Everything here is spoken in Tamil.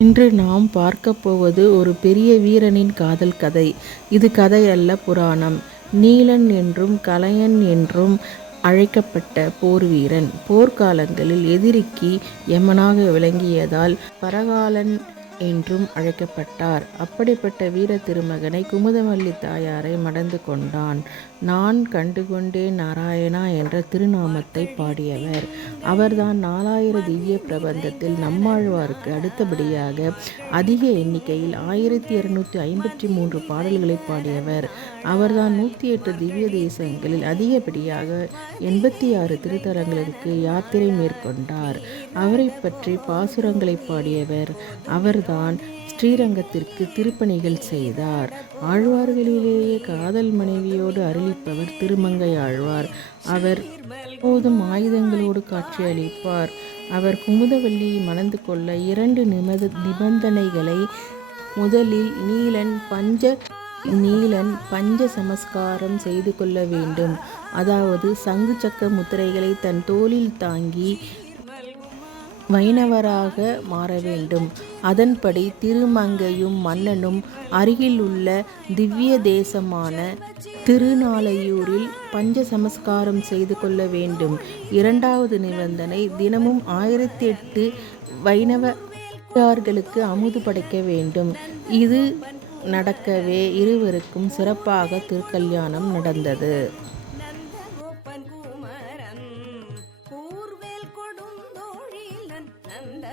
இன்று நாம் பார்க்க போவது ஒரு பெரிய வீரனின் காதல் கதை. இது கதையல்ல புராணம். நீலன் என்றும் கலையன் என்றும் அழைக்கப்பட்ட போர் வீரன் போர்க்காலங்களில் எதிரிக்கு எமனாக விளங்கியதால் பரகாலன் என்றும் அழைக்கப்பட்டார். அப்படிப்பட்ட வீர திருமகனை குமுதவல்லி தாயாரை மடந்து கொண்டான். நான் கண்டுகொண்டே நாராயணா என்ற திருநாமத்தைப் பாடியவர். அவர்தான் நாலாயிர திவ்ய பிரபந்தத்தில் நம்மாழ்வாருக்கு அடுத்தபடியாக அதிக எண்ணிக்கையில் ஆயிரத்தி இருநூற்றி ஐம்பத்தி மூன்று பாடல்களைப் பாடியவர். அவர்தான் நூற்றி எட்டு திவ்ய தேசங்களில் அதிகப்படியாக எண்பத்தி ஆறு திருத்தலங்களுக்கு யாத்திரை மேற்கொண்டார். அவரைப் பற்றி பாசுரங்களைப் பாடியவர். அவர் தான் ஸ்ரீரங்கத்திற்கு திருப்பணிகள் செய்தார். ஆழ்வார்களிலேயே காதல் மனைவியோடு அருளிப்பவர் திருமங்கை ஆழ்வார் அவர் எப்போதும் ஆயுதங்களோடு காட்சியளிப்பார். அவர் குமுதவல்லியை மணந்து கொள்ள இரண்டு நிபந்தனைகளை முதலில் நீலன் பஞ்ச நீலன் பஞ்ச சமஸ்காரம் செய்து கொள்ள வேண்டும். அதாவது சங்கு சக்க முத்திரைகளை தன் தோளில் தாங்கி வைணவராக மாற வேண்டும். அதன்படி திருமங்கையும் மன்னனும் அருகிலுள்ள திவ்ய தேசமான திருநாளையூரில் பஞ்ச சமஸ்காரம் செய்து கொள்ள வேண்டும். இரண்டாவது நிபந்தனை தினமும் ஆயிரத்தி எட்டு வைணவ ார்களுக்கு அமுது படைக்க வேண்டும். இது நடக்கவே இருவருக்கும் சிறப்பாக திருக்கல்யாணம் நடந்தது. கூர்வேல் கொடுந்தோ நான் அந்த